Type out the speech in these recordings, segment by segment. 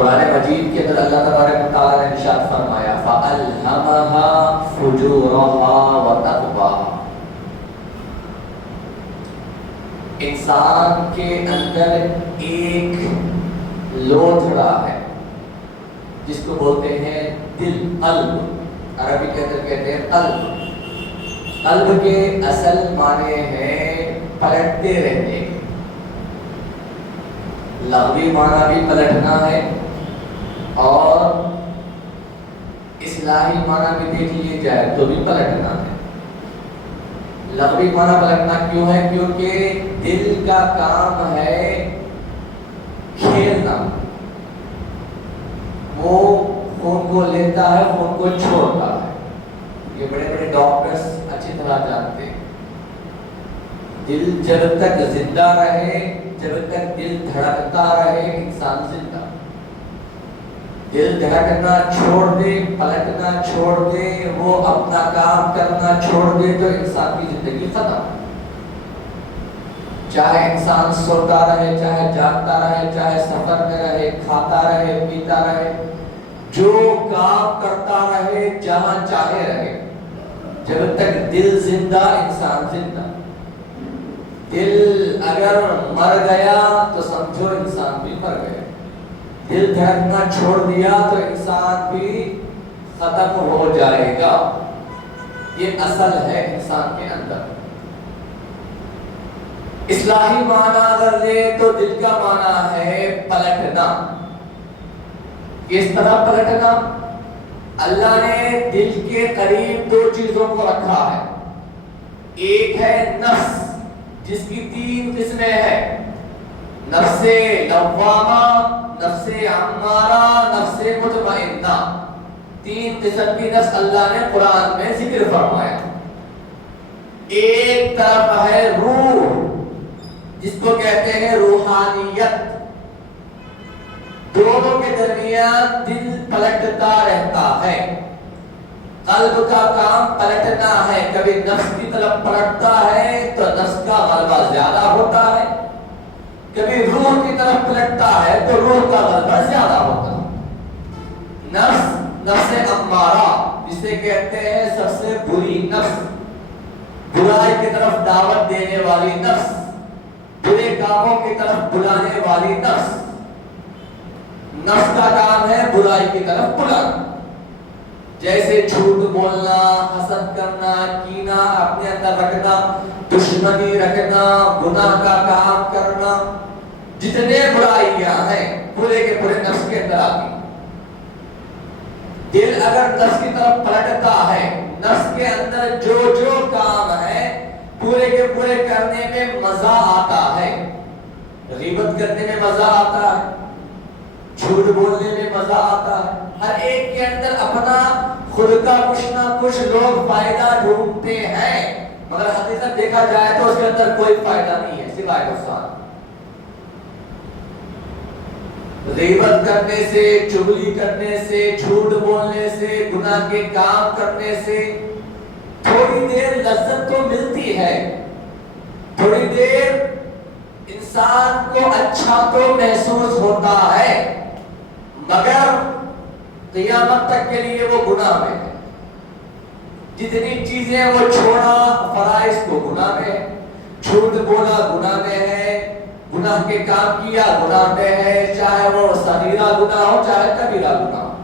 قرآن مجید کے اندر اللہ تبارک و تعالیٰ نے ارشاد فرمایا فَأَلْهَمَهَا فُجُورَهَا وَتَقْوَاهَا، انسان کے اندر ایک لوتھڑا ہے جس کو بولتے ہیں دل، قلب، عربی کے اندر کہتے ہیں قلب۔ قلب کے اصل معنی ہیں پلٹتے رہنے، لغوی معنی بھی پلٹنا ہے اور اصلاحی معنی بھی دیکھ لیے جائے تو بھی پلٹنا ہے۔ لغوی معنی پلٹنا کیوں ہے؟ کیونکہ دل کا کام ہے کھیلنا، وہ خون کو لیتا ہے، خون کو چھوڑتا ہے۔ یہ بڑے بڑے ڈاکٹرز اچھی طرح جانتے ہیں دل جب تک زندہ رہے، جب تک دل دھڑکتا رہے انسان زندہ۔ دل دھڑکنا چھوڑ دے، پلٹنا چھوڑ دے، وہ اپنا کام کرنا چھوڑ دے تو انسان کی زندگی ختم۔ چاہے انسان سوتا رہے، چاہے جاگتا رہے، چاہے سفر میں رہے، کھاتا رہے، پیتا رہے، جو کام کرتا رہے، جہاں چاہے رہے، جب تک دل زندہ انسان زندہ۔ دل اگر مر گیا تو سمجھو انسان بھی مر گیا۔ دل دھڑکنا چھوڑ دیا تو انسان بھی ختم ہو جائے گا۔ یہ اصل ہے انسان کے اندر۔ اصلاحی معنی اگر لے تو دل کا معنی ہے پلٹنا۔ کس طرح پلٹنا؟ اللہ نے دل کے قریب دو چیزوں کو رکھا ہے۔ ایک ہے نفس جس کی 3 قسمیں ہیں، نفس لوامہ، نفس امارہ، نفس مطمئنہ۔ 3 قسم کی نفس اللہ نے قرآن میں ذکر فرمایا۔ ایک طرف ہے روح جس کو کہتے ہیں روحانیت، دونوں کے درمیان دل پلٹتا رہتا ہے۔ قلب کا کام پلٹنا ہے، کبھی نفس کی طرف پلٹتا ہے تو نفس کا غلبہ زیادہ ہوتا ہے، کبھی روح کی طرف پلٹتا ہے تو روح کا غلبہ زیادہ ہوتا ہے۔ نفس امارہ جسے کہتے ہیں سب سے بری نفس، برائی کی طرف دعوت دینے والی نفس، برے کاموں کی طرف بلانے والی نفس۔ نفس کا کام ہے برائی کی طرف بلانا، جیسے جھوٹ بولنا، حسد کرنا، کینہ اپنے اندر رکھنا، دشمنی رکھنا، گناہ کا کام کرنا، جتنے برائیاں ہیں پورے کے پورے نفس کے اندر آتی۔ دل اگر نفس کی طرف پلٹتا ہے، نفس کے اندر جو جو کام ہے پورے کے پورے کرنے میں مزہ آتا ہے۔ غیبت کرنے میں مزہ آتا ہے، جھوٹ بولنے میں مزہ آتا ہے، ہر ایک کے اندر اپنا خود کا کچھ نہ کچھ لوگ فائدہ ڈھونڈتے ہیں، مگر حقیقت دیکھا جائے تو اس کے اندر کوئی فائدہ نہیں ہے سوائے نقصان۔ غیبت کرنے سے، چغلی کرنے سے، جھوٹ بولنے سے، گناہ کے کام کرنے سے تھوڑی دیر لذت تو ملتی ہے، تھوڑی دیر انسان کو اچھا تو محسوس ہوتا ہے، مگر قیامت تک کے لیے وہ گناہ میں ہے۔ جتنی چیزیں وہ چھوڑا فرائض کو گناہ میں ہے، جھوٹ بولا گناہ میں ہے، گناہ کے کام کیا گناہ میں ہے، چاہے وہ صغیرہ گناہ ہو چاہے کبیرہ گناہ ہو،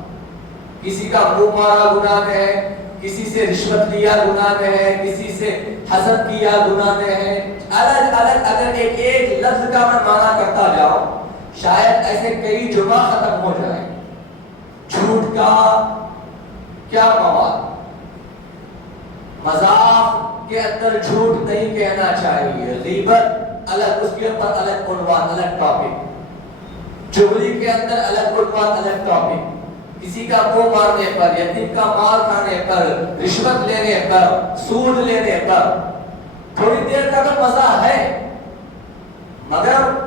کسی کا منہ مارا گناہ میں ہے، کسی سے رشوت لیا گناہ میں ہے، کسی سے حسد کیا گناہ میں ہے۔ الگ الگ اگر ایک لفظ کا میں معنی کرتا جاؤں شاید ایسے کئی جمعہ ختم ہو جائیں۔ جھوٹ کا کیا مواد؟ مذاق کے اندر جھوٹ نہیں کہنا چاہیے، غیبت الگ، اس کے اوپر الگ عنوان، الگ ٹاپک، چغلی کے اندر الگ عنوان، الگ ٹاپک، کسی کا منہ مارنے پر، یتیم کا مال کھانے پر، رشوت لینے پر، سود لینے پر تھوڑی دیر کا تو مزہ ہے، مگر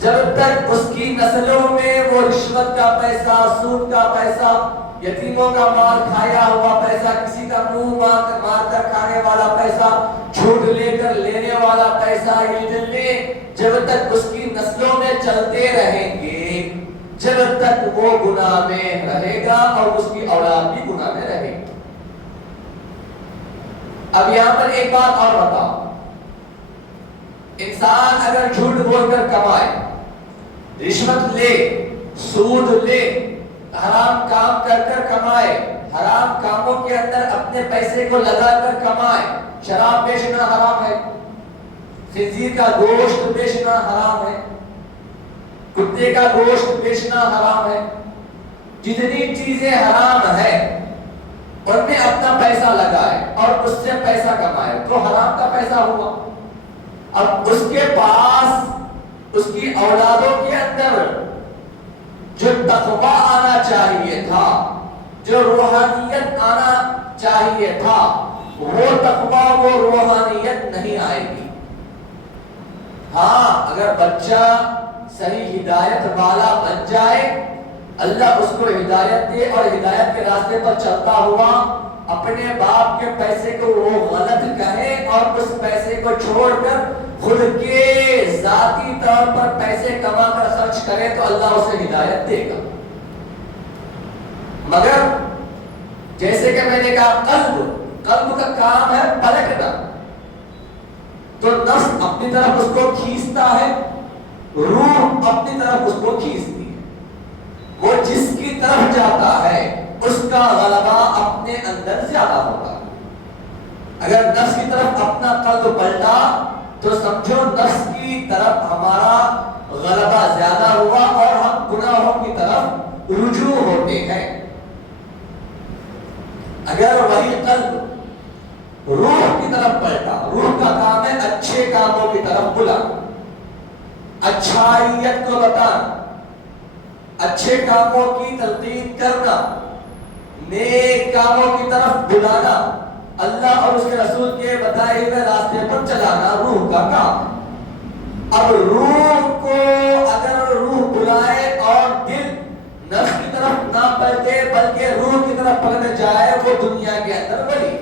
جب تک اس کی نسلوں میں وہ رشوت کا پیسہ، سود کا پیسہ، یتیموں کا مال کھایا ہوا پیسہ، کسی کا منہ مار کر کھانے والا پیسہ، جھوٹ لے کر لینے والا پیسہ، یہ جب تک اس کی نسلوں میں چلتے رہیں گے، جب تک وہ گناہ میں رہے گا اور اس کی اولاد بھی گناہ میں رہے گی۔ اب یہاں پر ایک بات اور بتاؤ، انسان اگر جھوٹ بول کر کمائے، رشوت لے، سود لے، حرام کام کر کر کمائے، حرام کاموں کے اندر اپنے پیسے کو لگا کر کمائے، شراب بیچنا حرام ہے، خنزیر کا گوشت بیچنا حرام ہے، کتے کا گوشت بیچنا حرام ہے، جتنی چیزیں حرام ہے ان میں اپنا پیسہ لگائے اور اس سے پیسہ کمائے تو حرام کا پیسہ ہوا۔ اب اس کے پاس اس کی اولادوں کے اندر جو تقویٰ آنا چاہیے تھا، جو روحانیت آنا چاہیے تھا، وہ تقویٰ وہ روحانیت نہیں آئے گی۔ ہاں اگر بچہ صحیح ہدایت والا بن جائے، اللہ اس کو ہدایت دے اور ہدایت کے راستے پر چلتا ہوا اپنے باپ کے پیسے کو وہ غلط کہے اور اس پیسے کو چھوڑ کر خود کے ذاتی طور پر پیسے کما کر خرچ کرے تو اللہ اسے ہدایت دے گا۔ مگر جیسے کہ میں نے کہا قلب کا کام ہے پلٹنا، تو نفس اپنی طرف اس کو کھینچتا ہے، روح اپنی طرف اس کو کھینچتی ہے، وہ جس کی طرف جاتا ہے اس کا غلبہ اپنے اندر زیادہ ہوگا۔ اگر نفس کی طرف اپنا قلب پلٹا تو سمجھو نفس کی طرف ہمارا غلبہ زیادہ ہوا اور ہم گناہوں کی طرف رجوع ہوتے ہیں۔ اگر وہی قلب روح کی طرف پلٹا، روح کا کام ہے اچھے کاموں کی طرف بلانا، اچھائیت کو بتانا، اچھے کاموں کی تلقین کرنا، نیک کاموں کی طرف بلانا، اللہ اور اس کے رسول کے بتائے ہوئے راستے پر چلانا روح کا کام ہے۔ اب روح کو اگر روح بلائے اور دل نفس کی طرف نہ پلٹے بلکہ روح کی طرف پلٹ جائے، وہ دنیا کے اندر ولی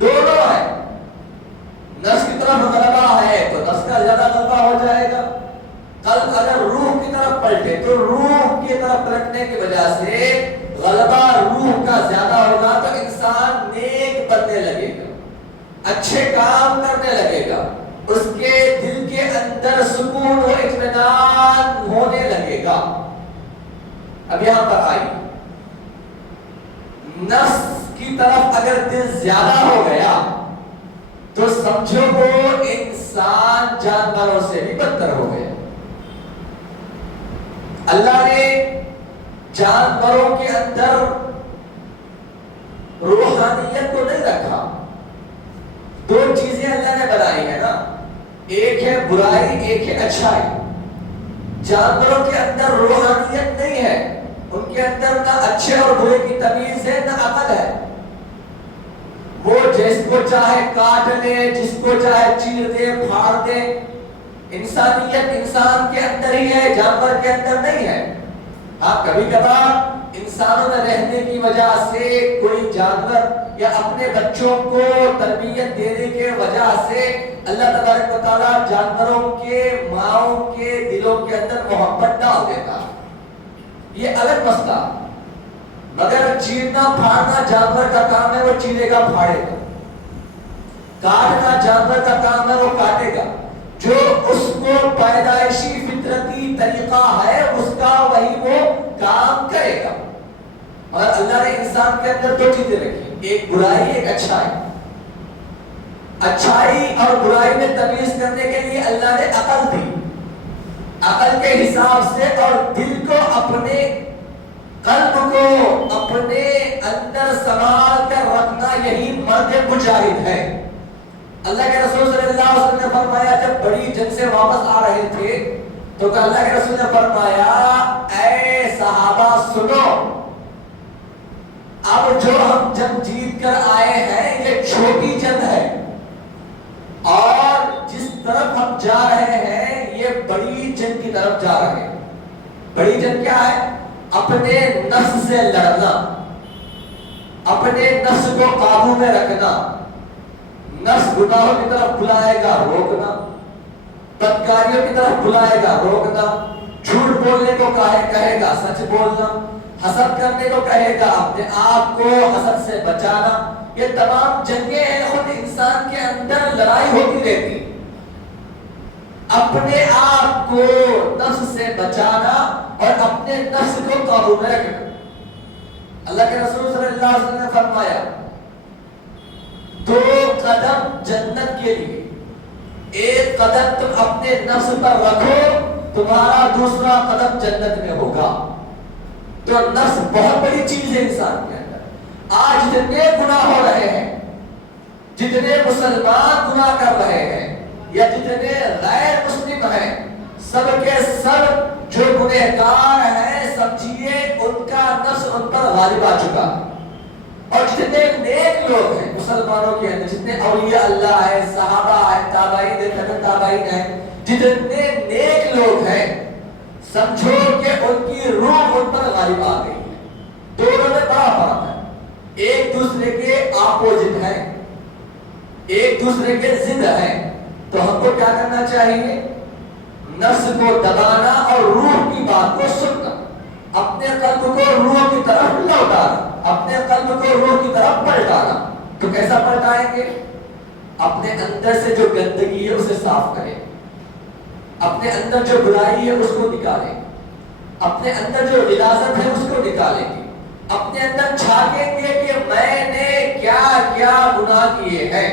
دونوں ہے۔ نفس کی طرف غلبہ ہے تو نفس کا زیادہ غلبہ ہو جائے گا، قلب اگر روح کی طرف پلٹے تو روح کی طرف پلٹنے کی وجہ سے غلبہ روح کا زیادہ ہوگا تو انسان نیک بننے لگے گا، اچھے کام کرنے لگے گا، اس کے دل کے اندر سکون و اطمینان ہونے لگے گا۔ اب یہاں پر آئی، نفس کی طرف اگر دل زیادہ ہو گیا تو سمجھو وہ انسان جانوروں سے بھی بدتر ہو گیا۔ اللہ نے جانوروں کے اندر روحانیت کو نہیں رکھا، دو چیزیں اللہ نے بنائی ہے نا، ایک ہے برائی، ایک ہے اچھائی۔ جانوروں کے اندر روحانیت نہیں ہے، ان کے اندر نہ اچھے اور برے کی تمیز ہے نہ عقل ہے، وہ جس کو چاہے کاٹ لے، جس کو چاہے چیر دے، پھاڑ دے۔ انسانیت انسان کے اندر ہی ہے، جانور کے اندر نہیں ہے۔ ہاں کبھی کبھار انسانوں میں رہنے کی وجہ سے کوئی جانور یا اپنے بچوں کو تربیت دینے کے وجہ سے اللہ تبارک و تعالیٰ جانوروں کے ماؤں کے دلوں کے اندر محبت ڈال دیتا، یہ الگ مسئلہ۔ مگر چیرنا پھاڑنا جانور کا کام ہے، وہ چیرے گا پھاڑے گا، کاٹنا جانور کا کام ہے، وہ کاٹے گا، جو اس کو پیدائشی فطرتی طریقہ ہے اس کا وہی وہ کام کرے گا۔ اور اللہ نے انسان کے اندر دو چیزیں رکھی، ایک برائی ایک اچھائی۔ اچھائی اور برائی میں تمیز کرنے کے لیے اللہ نے عقل دی، عقل کے حساب سے، اور دل کو اپنے قلب کو اپنے اندر سنبھال کر رکھنا یہی مرد مجاہد ہے۔ اللہ کے رسول صلی اللہ علیہ وسلم نے فرمایا جب بڑی جنگ سے واپس آ رہے تھے تو اللہ کے رسول نے فرمایا اے صحابہ سنو، اب جو ہم جنگ جیت کر آئے ہیں یہ چھوٹی جنگ ہے، اور جس طرف ہم جا رہے ہیں یہ بڑی جنگ کی طرف جا رہے ہیں۔ بڑی جنگ کیا ہے؟ اپنے نفس سے لڑنا، اپنے نفس کو قابو میں رکھنا، نفس گناہوں کی طرف بلائے گا روکنا، بدکاریوں کی طرف بلائے گا روکنا، جھوٹ بولنے کو کہے گا سچ بولنا، حسد کرنے کو کہے گا اپنے آپ کو حسد سے بچانا. یہ تمام جنگیں ہیں، خود انسان کے اندر لڑائی ہوتی رہتی. اپنے آپ کو نفس سے بچانا اور اپنے نفس کو قابو میں رکھنا. اللہ کے رسول صلی اللہ علیہ وسلم نے فرمایا 2 قدم جنت کے لیے، 1 قدم تم اپنے نفس پر رکھو، تمہارا دوسرا قدم جنت میں ہوگا. تو نفس بہت بڑی چیز ہے انسان کے اندر. آج جتنے گناہ ہو رہے ہیں، جتنے مسلمان گناہ کر رہے ہیں یا جتنے غیر مسلم ہیں، سب کے سب جو گنہگار ہیں، سمجھیے ان کا نفس ان پر غالب آ چکا. اور جتنے نیک لوگ ہیں مسلمانوں کے اندر، جتنے اولیاء اللہ ہیں، صحابہ ہیں، تابعین ہیں، تابعین ہیں، جتنے نیک لوگ ہیں، سمجھو کہ ان کی روح ان پر غالب آ گئی ہے. دونوں میں بڑا فرق ہے، ایک دوسرے کے اپوزٹ ہیں، ایک دوسرے کے ضد ہیں. تو ہم کو کیا کرنا چاہیے؟ نفس کو دبانا اور روح کی بات کو سننا، اپنے قلب کو روح کی طرف لوٹانا، اپنے قلب کو روح کی طرف پلٹانا. تو کیسا پلٹائیں گے؟ اپنے اندر سے جو گندگی ہے اسے صاف کریں، اپنے اندر جو برائی ہے اس کو نکالیں، اپنے اندر جو غلاظت ہے اس کو نکالیں گے، اپنے اندر جھانکیں گے کہ میں نے کیا کیا گناہ کیے ہیں،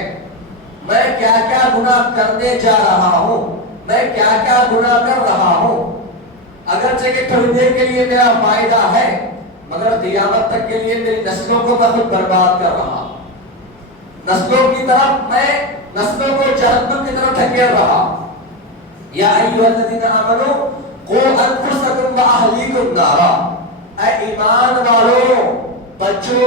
میں کیا کیا گناہ کرنے جا رہا ہوں، میں کیا کیا گناہ کر رہا ہوں. اگرچہ کہ تھوڑی دیر کے لیے میرا فائدہ ہے، مگر قیامت تک کے لیے میری نسلوں کو میں خود برباد کر رہا ہوں. نسلوں کی طرف میں نسلوں کو جہنم کی طرف دھکیل رہا. یا ایھا الذین آمنوا قوا انفسکم واہلیکم نارا، اے ایمان والو بچو،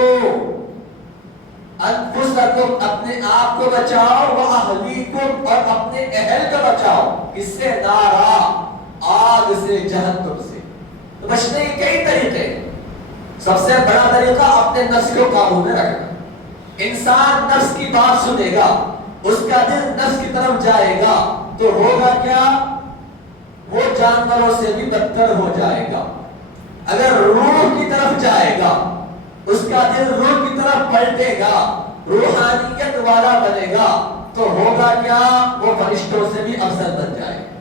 انفسکم اپنے آپ کو بچاؤ، واہلیکم اور اپنے اہل کو بچاؤ، اس سے نارا آگ سے، جہنم سے. تو بچنے کے کئی طریقے. سب سے بڑا طریقہ اپنے نفس کو قابو میں رکھنا. انسان نفس کی بات سنے گا، اس کا دل نفس کی طرف جائے گا تو ہوگا کیا؟ وہ جانوروں سے بھی بدتر ہو جائے گا. اگر روح کی طرف جائے گا، اس کا دل روح کی طرف پلٹے گا، روحانیت والا بنے گا تو ہوگا کیا؟ وہ فرشتوں سے بھی افضل بن جائے گا.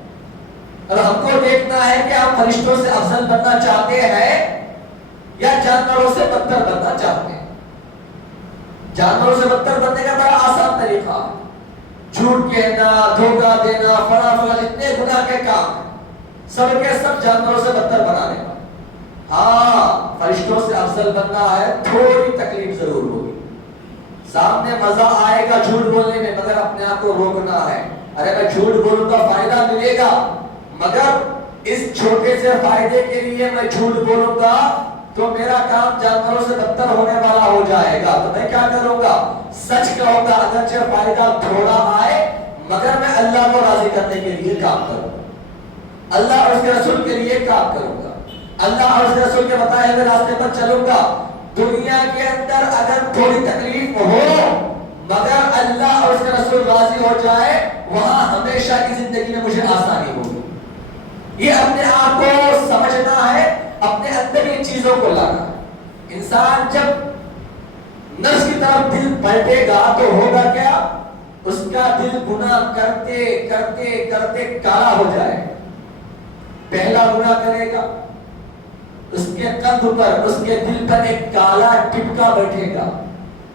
اور ہم کو دیکھنا ہے کہ ہم فرشتوں سے افضل بننا چاہتے ہیں یا جانوروں سے بدتر بننا چاہتے ہیں. جانوروں سے بدتر بننے کا بڑا آسان طریقہ ہے. جھوٹ کہنا، دھوکہ دینا، فلاں فلاں جتنے گناہ کے کام ہیں سب کے سب جانوروں سے بدتر بنانے کا. ہاں فرشتوں سے افضل بننا ہے، تھوڑی تکلیف ضرور ہوگی، سامنے مزہ آئے گا جھوٹ بولنے میں، مگر اپنے آپ کو روکنا ہے. ارے میں جھوٹ بولوں گا فائدہ ملے گا، مگر اس چھوٹے سے فائدے کے لیے میں جھوٹ بولوں گا تو میرا کام جانوروں سے بدتر ہونے والا ہو جائے گا. تو میں کیا کروں گا؟ سچ کہوں گا، اگرچہ فائدہ تھوڑا آئے مگر میں اللہ کو راضی کرنے کے لیے کام کروں گا، اللہ اور اس کے رسول کے لیے کام کروں گا، اللہ اور اس کے رسول کے بتائے ہوئے راستے پر چلوں گا. دنیا کے اندر اگر تھوڑی تکلیف ہو مگر اللہ اور اس کے رسول راضی ہو جائے، وہاں ہمیشہ کی زندگی میں مجھے آسانی ہوگی. یہ اپنے آپ کو سمجھنا ہے، اپنے اندر ان چیزوں کو لانا. انسان جب نفس کی طرف دل پلٹے گا تو ہوگا کیا؟ اس کا دل گناہ کرتے کرتے کرتے کالا ہو جائے. پہلا گناہ کرے گا، اس کے قلب پر، اس کے دل پر ایک کالا ٹپکا بیٹھے گا.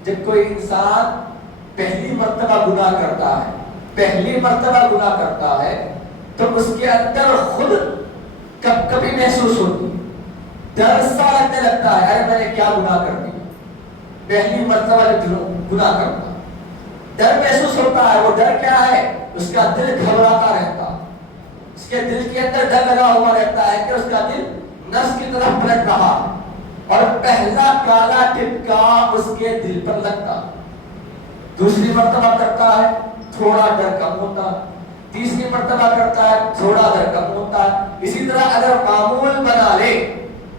جب کوئی انسان پہلی مرتبہ گناہ کرتا ہے، پہلی مرتبہ گناہ کرتا ہے تو اس کے اندر خود کب کبھی محسوس ہوتی، ڈر سا لگنے لگتا ہے، ارے میں نے کیا گناہ کر دیا. پہلی مرتبہ گناہ کرتا ڈر محسوس ہوتا ہے. وہ ڈر کیا ہے؟ اس کا دل گھبراتا رہتا، اس کے دل کے اندر ڈر لگا ہوا رہتا ہے کہ اس کا دل نفس کی طرف پلٹ رہا ہے اور پہلا کالا ٹپکا اس کے دل پر لگتا. دوسری مرتبہ کرتا ہے، تھوڑا ڈر کم ہوتا ہے. تیسری مرتبہ کرتا ہے، تھوڑا ڈر کم ہوتا ہے. اسی طرح اگر معمول بنا لے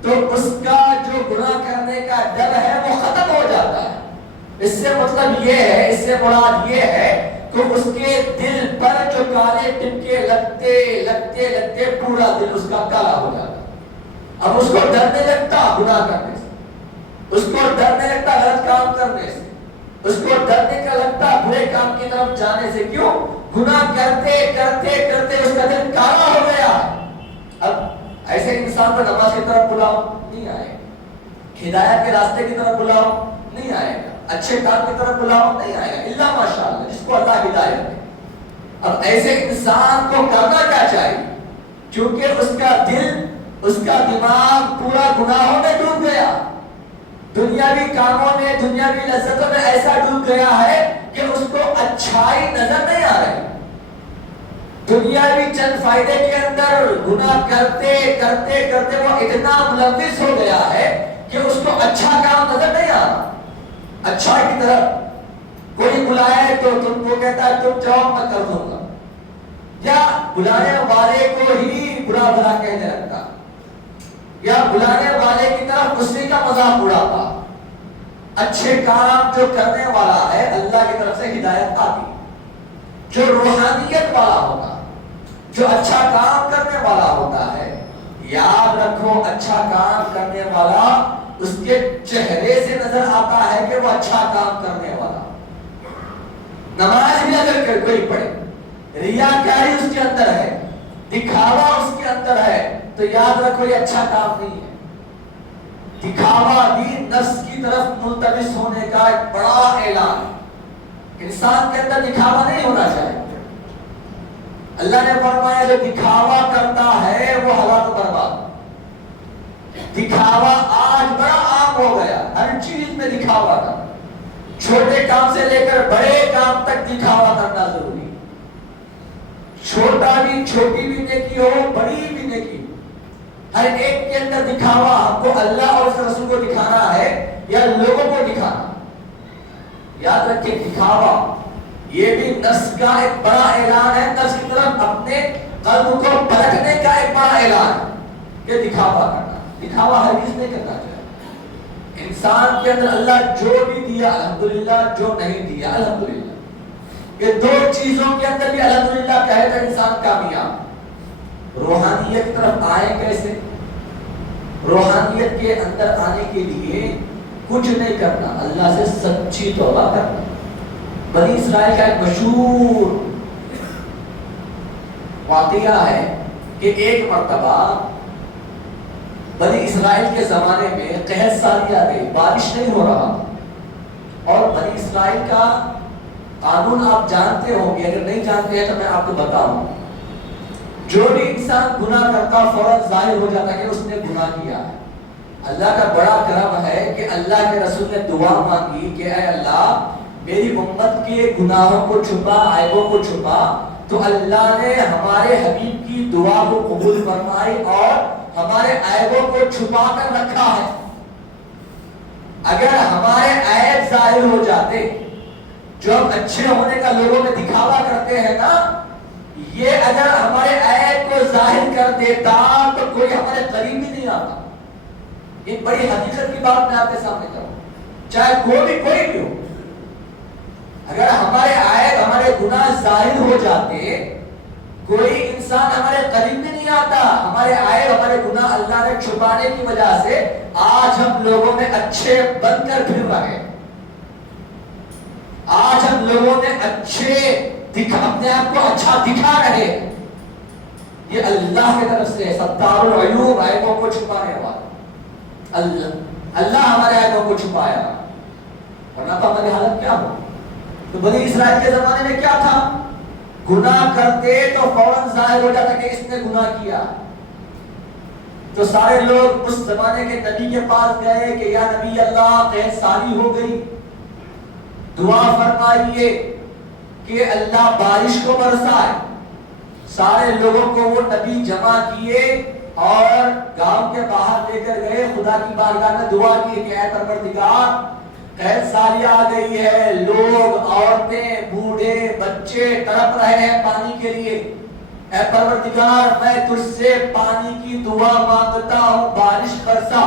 تو اس کا جو گناہ کرنے کا ڈر ہے وہ ختم ہو جاتا ہے. اس سے مطلب یہ ہے، اس سے مراد یہ ہے کہ اس کے دل پر جو کالے ٹپکے لگتے لگتے لگتے پورا دل اس کا کالا ہو جاتا ہے. اب اس کو ڈرنے لگتا گناہ کرنے سے، اس کو ڈرنے لگتا غلط کام کرنے سے، اس کو ڈرنے کا لگتا برے کام کی طرف جانے سے. کیوں؟ گناہ کرتے کرتے کرتے اس کا دل کالا ہو گیا. اب ایسے انسان کو نماز کی طرف بلاؤ نہیں آئے گا، ہدایت کے راستے کی طرف بلاؤ نہیں آئے گا، اچھے کام کی طرف بلاؤ نہیں آئے گا، الا ماشاءاللہ جس کو اللہ ہدایت دے. اب ایسے انسان کو کرنا کیا چاہیے؟ کیونکہ اس کا دل، اس کا دماغ پورا گناہوں میں ڈوب گیا، دنیاوی کاموں میں، دنیاوی لذتوں میں ایسا ڈوب گیا ہے کہ اس کو اچھائی نظر نہیں آ رہی. دنیاوی چند فائدے کے اندر گناہ کرتے کرتے کرتے وہ اتنا ملوث ہو گیا ہے کہ اس کو اچھا کام نظر نہیں آ رہا. اچھائی کی طرف کوئی بلائے تو تم کو کہتا ہے تم جاؤ میں کر دوں گا، یا بلانے والے کو ہی برا بھلا کہنے لگتا، یا بلانے والے کی طرف اسی کا مذاق اڑاتا. اچھے کام جو کرنے والا ہے اللہ کی طرف سے ہدایت آتی، جو روحانیت والا ہوگا، جو اچھا کام کرنے والا ہوتا ہے. یاد رکھو اچھا کام کرنے والا اس کے چہرے سے نظر آتا ہے کہ وہ اچھا کام کرنے والا. نماز بھی اگر کوئی پڑھے، ریاکاری اس کے اندر ہے، دکھاوا اس کے اندر ہے، تو یاد رکھو یہ اچھا کام نہیں ہے. دکھاوا بھی نفس کی طرف ملتمس ہونے کا ایک بڑا اعلان ہے. انسان کے اندر دکھاوا نہیں ہونا چاہیے. اللہ نے فرمایا جو دکھاوا کرتا ہے وہ ہلاک برباد. دکھاوا آج بڑا عام ہو گیا، ہر چیز میں دکھاوا کرنا، چھوٹے کام سے لے کر بڑے کام تک دکھاوا کرنا ضروری. چھوٹا بھی، چھوٹی بھی نیکی ہو، بڑی بھی نیکی ہو، ہر ایک کے اندر دکھاوا. ہم کو اللہ اور اس رسول کو دکھانا ہے یا لوگوں کو دکھانا؟ یاد رکھیں دکھاوا یہ بھی نفس کا ایک بڑا اعلان ہے، نفس کی طرف اپنے قلب کو پلٹنے کا ایک بڑا اعلان ہے کہ دکھاوا کرنا. دکھاوا ہرگز نہیں کرنا چاہیے. انسان کے اندر اللہ جو بھی دیا الحمدللہ، جو نہیں دیا الحمدللہ. یہ دو چیزوں کے اندر بھی الحمدللہ کہے تو انسان کامیاب. روحانیت کی طرف آئے کیسے؟ روحانیت کے اندر آنے کے لیے کچھ نہیں کرنا، اللہ سے سچی توبہ کرنا. بنی اسرائیل کا ایک مشہور واقعہ ہے کہ ایک مرتبہ بنی اسرائیل کے زمانے میں قحط سالی آ گئی، بارش نہیں ہو رہا. اور بنی اسرائیل کا قانون آپ جانتے ہوں گے، اگر نہیں جانتے ہیں تو میں آپ کو بتاؤں. جو بھی انسان گناہ کرتا فوراً ظاہر ہو جاتا کہ اس نے گناہ کیا ہے. اللہ کا بڑا کرم ہے کہ اللہ کے رسول نے دعا مانگی کہ اے اللہ میری امت کے گناہوں کو چھپا، عیبوں کو چھپا. تو اللہ نے ہمارے حبیب کی دعا کو قبول فرمائی اور ہمارے عیبوں کو چھپا کر رکھا ہے. اگر ہمارے عیب ظاہر ہو جاتے، جو ہم اچھے ہونے کا لوگوں میں دکھاوا کرتے ہیں نا، یہ اگر ہمارے عیب کو ظاہر کر دیتا تو کوئی ہمارے قریب بھی نہیں آتا. یہ بڑی حقیقت کی بات میں آپ کے سامنے کروں، چاہے کوئی بھی ہو. اگر ہمارے عیب، ہمارے گناہ ظاہر ہو جاتے، کوئی انسان ہمارے قریب بھی نہیں آتا. ہمارے عیب، ہمارے گناہ اللہ نے چھپانے کی وجہ سے آج ہم لوگوں میں اچھے بن کر پھر رہے. آج ہم لوگوں میں اچھے اپنے آپ کو اچھا دکھا رہے. یہ اللہ کی طرف سے ستار العیوب، عیبوں کو چھپانے والا اللہ ہمارے عیبوں کو چھپایا. ورنہ تو ہماری حالت کیا ہو؟ تو بنی اسرائیل کے زمانے میں کیا تھا؟ گناہ کرتے تو فوراً ظاہر ہو جاتا کہ اس نے گناہ کیا. تو سارے لوگ اس زمانے کے نبی کے پاس گئے کہ یا نبی اللہ قحط سالی ہو گئی، دعا فرمائیے کہ اللہ بارش کو برسائے. سارے لوگوں کو وہ نبی جمع کیے اور گاؤں کے باہر لے کر گئے، خدا کی بارگاہ میں دعا کی کہ اے پروردگار قحط سالی آ گئی ہے، لوگ، عورتیں، بوڑھے، بچے تڑپ رہے ہیں پانی کے لیے. اے پروردگار میں تجھ سے پانی کی دعا مانگتا ہوں، بارش برسا.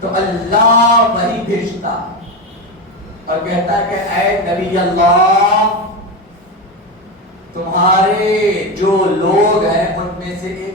تو اللہ وحی بھیجتا اور کہتا ہے کہ اے نبی اللہ تمہارے جو لوگ ہیں ان میں سے ایک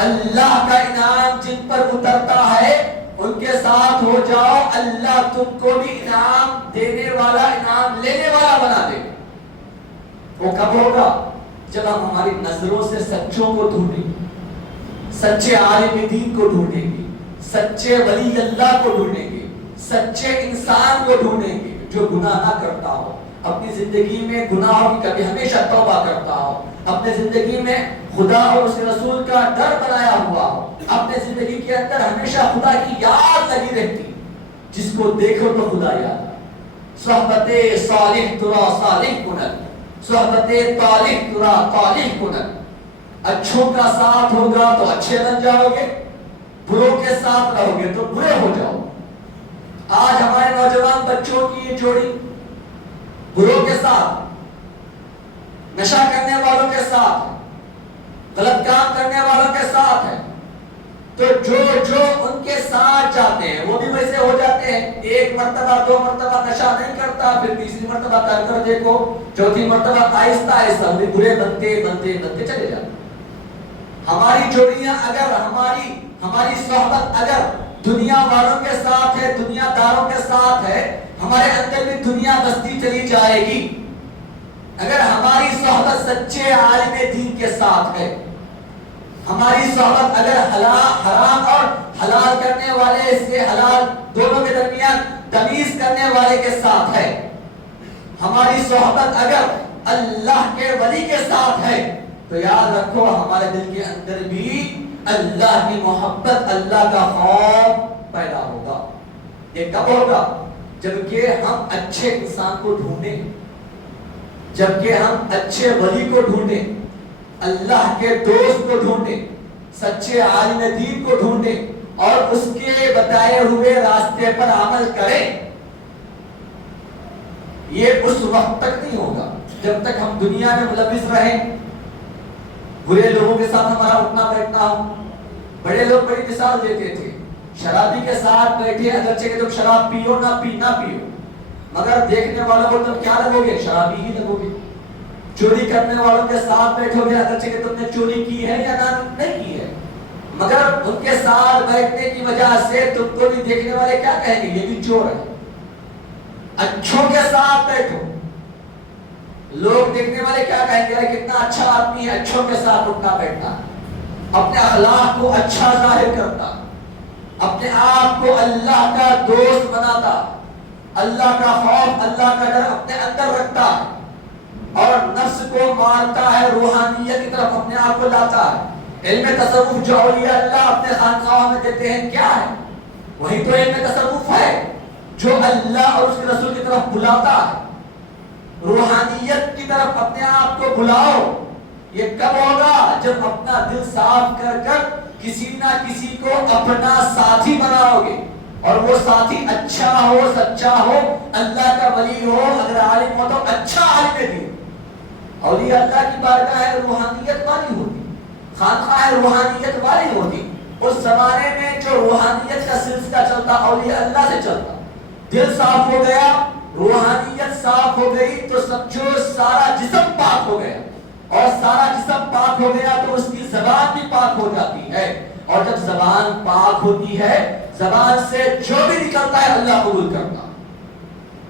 اللہ کا انعام جن پر اترتا ہے ان کے ساتھ ہو جاؤ، اللہ تم کو بھی انعام دینے والا، انعام لینے والا بنا دے گا۔ وہ کب ہوگا؟ جب ہم ہماری نظروں سے سچوں کو ڈھونڈیں گے، سچے عالم دین کو ڈھونڈیں گے، سچے ولی اللہ کو ڈھونڈیں گے، سچے انسان کو ڈھونڈیں گے جو گناہ نہ کرتا ہو، اپنی زندگی میں گناہوں کی کبھی ہمیشہ توبہ کرتا ہو، اپنے زندگی میں خدا اور اس کے رسول کا ڈر بنایا ہوا ہو، اپنے زندگی کے اندر ہمیشہ خدا کی یاد لگی رہتی، جس کو دیکھو تو خدا یاد آئے۔ صحبت صالح ترا صالح کنن، صحبت طالح ترا طالح کنن۔ اچھوں کا ساتھ ہوگا تو اچھے بن جاؤ گے، بروں کے ساتھ رہو گے تو برے ہو جاؤ۔ آج ہمارے نوجوان بچوں کی یہ جوڑی بروں کے ساتھ، نشہ کرنے والوں کے ساتھ، غلط کام کرنے والوں کے ساتھ ہے، تو جو ان کے ساتھ جاتے ہیں وہ بھی ویسے ہو جاتے ہیں۔ ایک مرتبہ دو مرتبہ نشہ نہیں کرتا، پھر تیسری مرتبہ کر دیکھو، چوتھی مرتبہ آہستہ آہستہ بھی برے بنتے بنتے بنتے چلے جاتے ہیں۔ ہماری جوڑیاں اگر ہماری صحبت اگر دنیا والوں کے ساتھ ہے، دنیا داروں کے ساتھ ہے، ہمارے اندر بھی دنیا بستی چلی جائے گی۔ اگر ہماری صحبت سچے عالم دین کے ساتھ ہے، ہماری صحبت اگر حرام اور حلال کرنے والے سے حلال دونوں کے درمیان تمیز کرنے والے کے ساتھ ہے، ہماری صحبت اگر اللہ کے ولی کے ساتھ ہے، تو یاد رکھو ہمارے دل کے اندر بھی اللہ کی محبت، اللہ کا خوف پیدا ہوگا۔ یہ کب ہوگا؟ جبکہ ہم اچھے انسان کو ڈھونڈیں، جبکہ ہم اچھے ولی کو ڈھونڈیں، اللہ کے دوست کو ڈھونڈیں، سچے عالم دین کو ڈھونڈیں اور اس کے بتائے ہوئے راستے پر عمل کریں۔ یہ اس وقت تک نہیں ہوگا جب تک ہم دنیا میں ملوث رہیں، برے لوگوں کے ساتھ ہمارا اٹھنا بیٹھنا ہو۔ بڑے لوگ بڑی مثال دیتے تھے، شرابی کے ساتھ بیٹھے، اگرچہ کہ تم شراب پیو نہ پیو، مگر دیکھنے والوں کو تم کیا لگو گے؟ شرابی ہی لگو گے۔ چوری کرنے والوں کے ساتھ بیٹھو گے، اگرچہ کہ تم نے چوری کی ہے یا نہیں کی ہے، مگر ان کے ساتھ بیٹھنے کی وجہ سے تم کو بھی دیکھنے والے کیا کہیں گے؟ یہ بھی چور ہے۔ اچھوں کے ساتھ بیٹھو، لوگ دیکھنے والے کیا کہیں گے؟ کتنا اچھا آدمی ہے، اچھوں کے ساتھ اٹھنا بیٹھنا، اپنے اخلاق کو اچھا ظاہر کرتا، اپنے آپ کو اللہ کا دوست بناتا، اللہ کا خوف، اللہ کا ڈر اپنے اندر رکھتا ہے اور نفس کو مارتا ہے، روحانیت کی طرف اپنے آپ کو لاتا ہے۔ علم تصوف جو اولیاء اللہ اپنے خانقاہوں میں دیتے ہیں کیا ہے؟ وہی تو علم تصوف ہے جو اللہ اور اس کے رسول کی طرف بلاتا ہے۔ روحانیت کی طرف اپنے آپ کو بلاؤ۔ یہ کب ہوگا؟ جب اپنا دل صاف کر کر کسی نہ کسی کو اپنا ساتھی بناؤ گے، اور وہ ساتھی اچھا ہو، سچا ہو، اللہ کا ولی ہو، اگر عالم ہو تو اچھا عالم دین۔ اولیاء اللہ کی بارگاہ روحانیت والی ہوتی، خانقاہ روحانیت والی ہوتی۔ اس زمانے میں جو روحانیت کا سلسلہ چلتا اولیاء اللہ سے چلتا، دل صاف ہو گیا، روحانیت صاف ہو گئی تو سمجھو سارا جسم پاک ہو گیا، اور سارا جسم پاک ہو گیا تو اس کی زبان بھی پاک ہو جاتی ہے، اور جب زبان پاک ہوتی ہے، زبان سے جو بھی نکلتا ہے اللہ قبول کرتا۔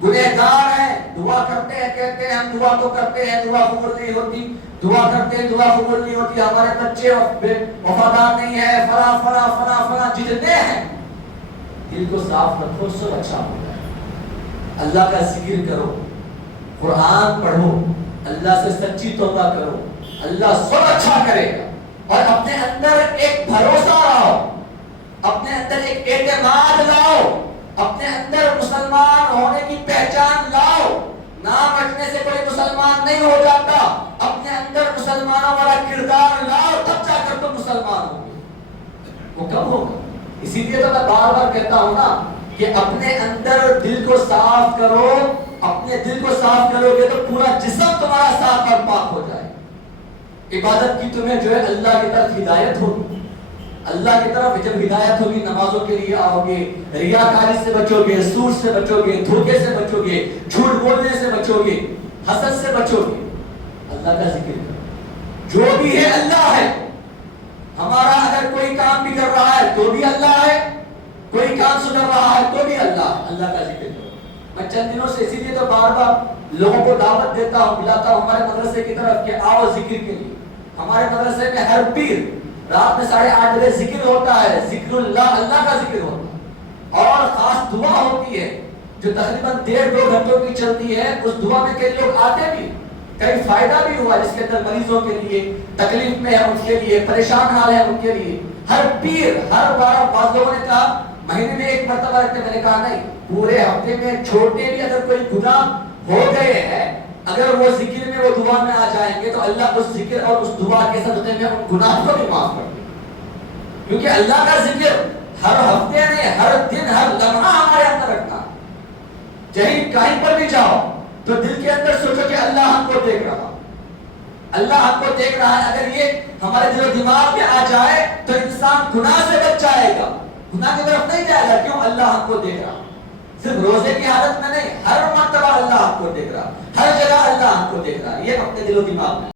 گنہگار ہیں، دعا کرتے ہیں، کہتے ہیں ہم دعا تو کرتے ہیں، دعا قبول نہیں ہوتی، دعا کرتے ہیں دعا قبول نہیں ہوتی، ہمارے بچے وفادار نہیں ہیں، فلاں فلاں فلاں فلاں جتنے ہیں۔ دل کو صاف رکھو، سب اچھا ہوگا۔ اللہ کا ذکر کرو، قرآن پڑھو، اللہ سے سچی توبہ کرو، اللہ سب اچھا کرے گا۔ اور اپنے اندر ایک بھروسہ لاؤ، اپنے اندر ایک اعتماد لاؤ، اپنے اندر مسلمان ہونے کی پہچان لاؤ۔ نام رکھنے سے کوئی مسلمان نہیں ہو جاتا، اپنے اندر مسلمانوں والا کردار لاؤ، تب جا کر تم مسلمان ہو گے۔ وہ کب ہوگا؟ اسی لیے تو میں بار بار کہتا ہوں نا کہ اپنے اندر دل کو صاف کرو، اپنے دل کو صاف کرو گے تو پورا جسم تمہارا صاف اور پاک ہو جائے۔ عبادت کی تمہیں جو ہے اللہ کی طرف ہدایت ہوگی، اللہ کی طرف جب ہدایت ہوگی نمازوں کے لیے آؤ گے، ریاکاری سے بچو گے، سود سے بچو گے، دھوکے سے بچو گے، جھوٹ بولنے سے بچو گے، حسد سے بچو گے۔ اللہ کا ذکر کرو، جو بھی ہے اللہ ہے، ہمارا اگر کوئی کام بھی کر رہا ہے تو بھی اللہ ہے، کوئی کام سن رہا ہے تو بھی اللہ کا ذکر کرو۔ میں چند دنوں سے اسی لیے تو بار بار لوگوں کو دعوت دیتا ہوں، بلاتا ہوں ہمارے مدرسے کی طرف کہ آؤ ذکر کے لیے۔ ہمارے مدرسے میں ہر پیر رات میں 8:30 بجے ذکر ہوتا ہے، ذکر اللہ کا ذکر ہوتا ہے، اور خاص دعا ہوتی ہے جو تقریباً 1.5-2 گھنٹوں کی چلتی ہے۔ اس دعا میں کئی لوگ آتے بھی، کئی فائدہ بھی ہوا، جس کے اندر مریضوں کے لیے، تکلیف میں ہے ان کے لیے، پریشان حال ہے ان کے لیے، ہر پیر ہر بار بعض لوگوں نے کہا مہینے میں 1 مرتبہ رکھتے، میں نے کہا نہیں، پورے ہفتے میں چھوٹے بھی اگر کوئی گناہ ہو گئے ہیں، اگر وہ ذکر میں وہ دعا میں آ جائیں گے تو اللہ اس ذکر اور اس دعا کے صدقے میں ان گناہ کو بھی معاف کر دے گا۔ کیونکہ اللہ کا ذکر ہر ہفتے میں، ہر دن، ہر لمحہ ہمارے اندر رکھنا۔ کہیں پر بھی جاؤ تو دل کے اندر سوچو کہ اللہ ہم کو دیکھ رہا، اللہ ہم کو دیکھ رہا ہے۔ اگر یہ ہمارے دل و دماغ میں آ جائے تو انسان گناہ سے بچ جائے گا، گناہ کی طرف نہیں جائے گا۔ کیوں؟ اللہ ہم کو دیکھ رہا، صرف روزے کی حالت میں نہیں، ہر مرتبہ اللہ ہم کو دیکھ رہا، ہر جگہ اللہ ہم کو دیکھ رہا۔ یہ اپنے دل و دماغ میں